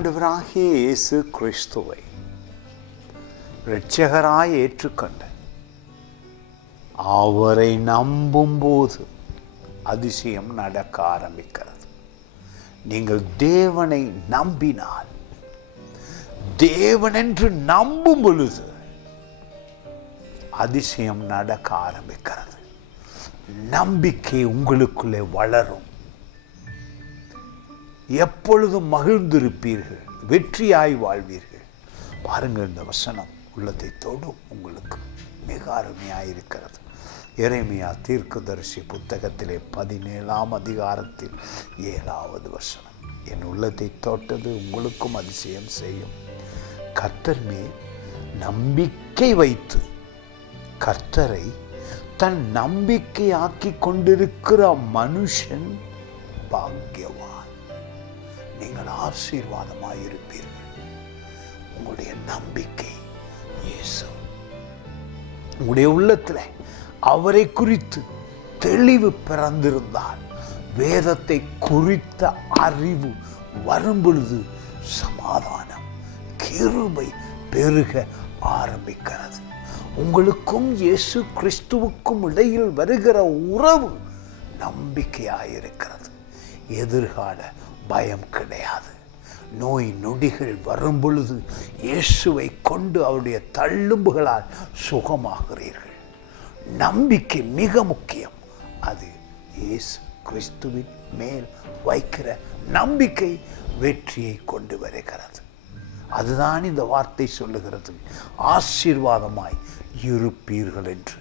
ஆண்டவராகிய இயேசு கிறிஸ்துவை இரட்சகராய் ஏற்றுக்கொண்ட அவரை நம்பும்போது அதிசயம் நடக்க ஆரம்பிக்கிறது. நீங்கள் தேவனை நம்பினால், தேவன் என்று நம்பும் பொழுது அதிசயம் நடக்க ஆரம்பிக்கிறது. நம்பிக்கை உங்களுக்குள்ளே வளரும். எப்பொழுதும் மகிழ்ந்திருப்பீர்கள், வெற்றியாய் வாழ்வீர்கள். பாருங்கள், இந்த வசனம் உள்ளத்தை தொடும். உங்களுக்கு மிக அருமையாயிருக்கிறது. எரேமியா தீர்க்கதரிசி புத்தகத்திலே 17ஆம் அதிகாரத்தில் 7வது வசனம் என் உள்ளத்தை தொட்டது, உங்களுக்கும் அதிசயம் செய்யும். கர்த்தர் மேல் நம்பிக்கை வைத்து கர்த்தரை தன் நம்பிக்கையாக்கி கொண்டிருக்கிற மனுஷன் பாக்கியவான். நீங்கள் ஆசீர்வாதமாயிருப்பீர்கள். உங்களுடைய நம்பிக்கை இயேசு. உங்களுடைய உள்ளத்தில் அவரை குறித்து தெளிவு பிறந்திருந்தால், வேதத்தை குறித்த அறிவு வரும் பொழுது சமாதானம், கிருபை பெருக ஆரம்பிக்கிறது. உங்களுக்கும் இயேசு கிறிஸ்துவுக்கும் இடையில் வருகிற உறவு நம்பிக்கையாயிருக்கிறது. எதிர்கால பயம் கிடையாது. நோய் நொடிகள் வரும் பொழுது இயேசுவை கொண்டு அவருடைய தள்ளும்புகளால் சுகமாகிறீர்கள். நம்பிக்கை மிக முக்கியம். அது இயேசு கிறிஸ்துவின் மேல் வைக்கிற நம்பிக்கை வெற்றியை கொண்டு வருகிறது. அதுதான் இந்த வார்த்தை சொல்லுகிறது, ஆசீர்வாதமாய் இருப்பீர்கள் என்று.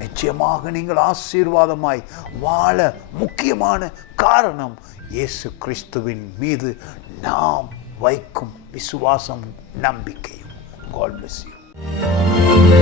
நிச்சயமாக நீங்கள் ஆசீர்வாதமாய் வாழ முக்கியமான காரணம் இயேசு கிறிஸ்துவின் மீது நாம் வைக்கும் விசுவாசமும் நம்பிக்கையும். God bless you.